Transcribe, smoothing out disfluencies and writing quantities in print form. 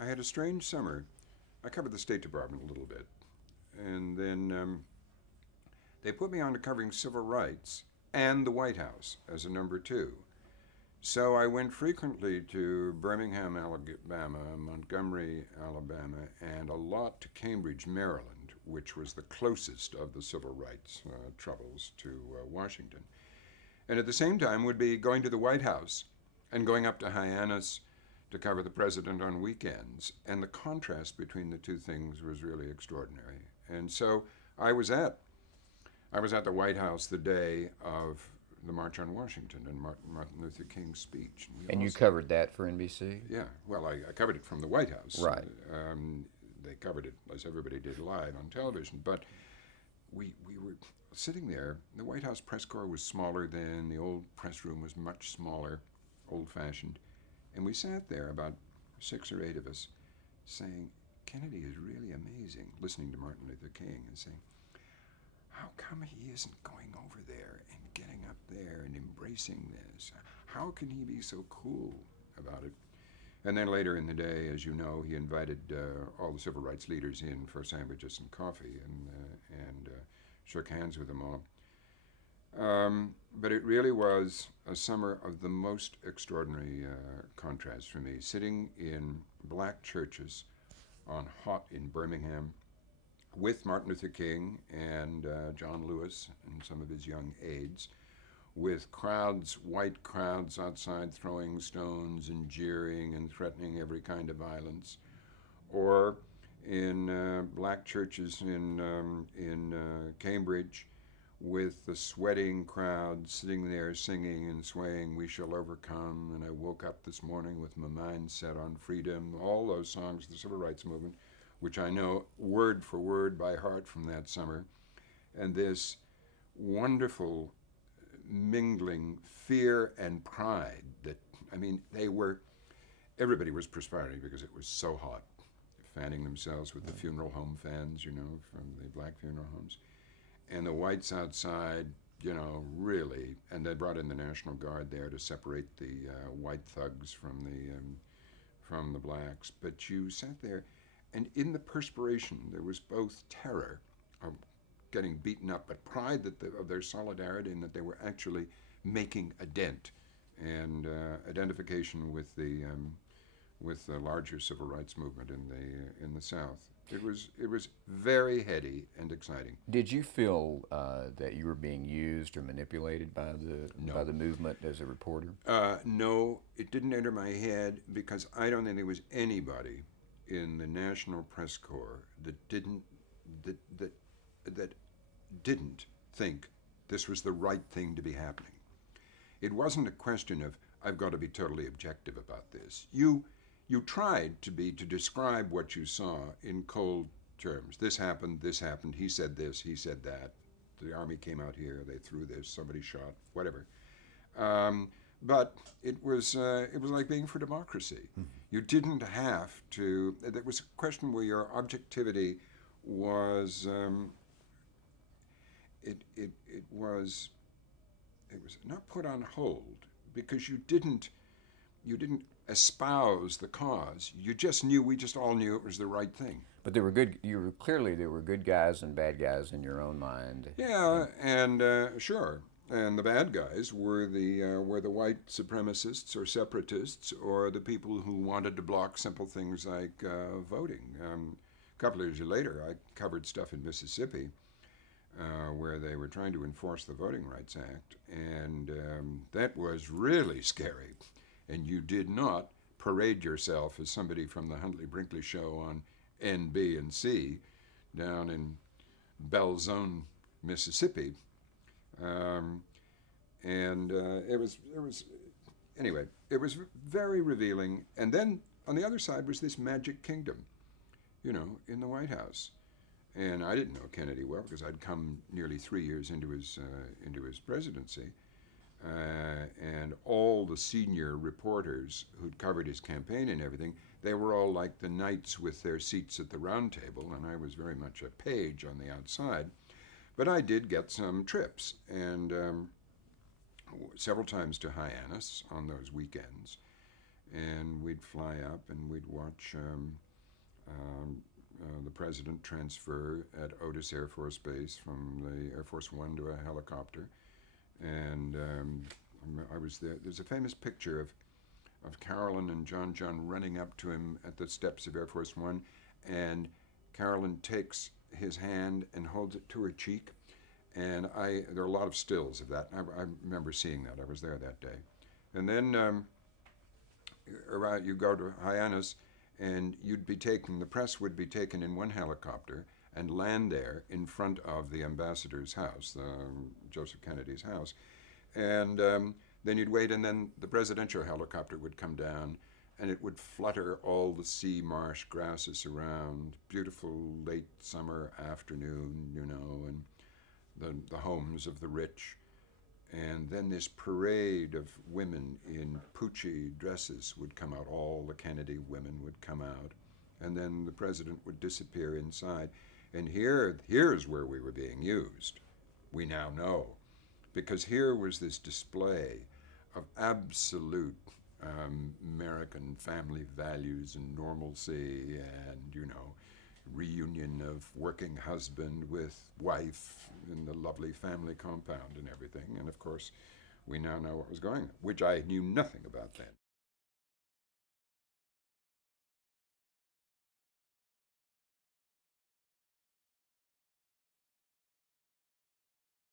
I had a strange summer. I covered the State Department a little bit, and then they put me on to covering civil rights and the White House as a number two. So I went frequently to Birmingham, Alabama, Montgomery, Alabama, and a lot to Cambridge, Maryland, which was the closest of the civil rights troubles to Washington. And at the same time would be going to the White House and going up to Hyannis to cover the president on weekends. And the contrast between the two things was really extraordinary. And so I was at I was at the White House the day of the March on Washington and Martin Luther King's speech. And you covered that for NBC? Yeah, well, I covered it from the White House. Right. They covered it, as everybody did, live on television. But we were sitting there. The White House press corps was smaller then. The old press room was much smaller, old-fashioned. And we sat there, about 6 or 8 of us, saying, Kennedy is really amazing, listening to Martin Luther King and saying, how come he isn't going over there and getting up there and embracing this? How can he be so cool about it? And then later in the day, as you know, he invited all the civil rights leaders in for sandwiches and coffee and shook hands with them all. But it really was a summer of the most extraordinary contrast for me, sitting in black churches on Hot in Birmingham with Martin Luther King and John Lewis and some of his young aides, with crowds, white crowds outside throwing stones and jeering and threatening every kind of violence, or in black churches in Cambridge, with the sweating crowd sitting there singing and swaying, "We shall overcome," and I woke up this morning with my mind set on freedom, all those songs of the civil rights movement, which I know word for word by heart from that summer, and this wonderful mingling fear and pride that, I mean, everybody was perspiring because it was so hot, fanning themselves with the funeral home fans, from the black funeral homes. And the whites outside, really, and they brought in the National Guard there to separate the white thugs from the blacks. But you sat there, and in the perspiration, there was both terror of getting beaten up, but pride of their solidarity and that they were actually making a dent, and identification with the larger civil rights movement in the South. It was very heady and exciting. Did you feel that you were being used or manipulated by the movement as a reporter? No, it didn't enter my head, because I don't think there was anybody in the National Press Corps that didn't think this was the right thing to be happening. It wasn't a question of, I've got to be totally objective about this. You tried to describe what you saw in cold terms. This happened, he said this, he said that. The army came out here, they threw this, somebody shot, whatever. But it was like being for democracy. Mm-hmm. You didn't have to. There was a question where your objectivity was. It was not put on hold, because you didn't espouse the cause. We just all knew it was the right thing. But there were good guys and bad guys in your own mind. Yeah, and sure. And the bad guys were the white supremacists or separatists, or the people who wanted to block simple things like voting. A couple of years later, I covered stuff in Mississippi where they were trying to enforce the Voting Rights Act, and that was really scary. And you did not parade yourself as somebody from the Huntley Brinkley Show on NB and C down in Belzone, Mississippi. It was very revealing. And then on the other side was this magic kingdom, in the White House. And I didn't know Kennedy well, because I'd come nearly 3 years into his presidency. And all the senior reporters who'd covered his campaign and everything, they were all like the knights with their seats at the round table, and I was very much a page on the outside. But I did get some trips, and several times to Hyannis on those weekends. and we'd fly up and we'd watch the president transfer at Otis Air Force Base from the Air Force One to a helicopter. And I was there. There's a famous picture of Carolyn and John running up to him at the steps of Air Force One, and Carolyn takes his hand and holds it to her cheek. And there are a lot of stills of that. I remember seeing that. I was there that day. And then you go to Hyannis, and the press would be taken in one helicopter and land there in front of the ambassador's house, Joseph Kennedy's house. And then you'd wait, and then the presidential helicopter would come down, and it would flutter all the sea marsh grasses around. Beautiful late summer afternoon, and the homes of the rich. And then this parade of women in Pucci dresses would come out. All the Kennedy women would come out. And then the president would disappear inside. And here's where we were being used. We now know. Because here was this display of absolute American family values and normalcy and, reunion of working husband with wife in the lovely family compound and everything. And of course, we now know what was going on, which I knew nothing about then.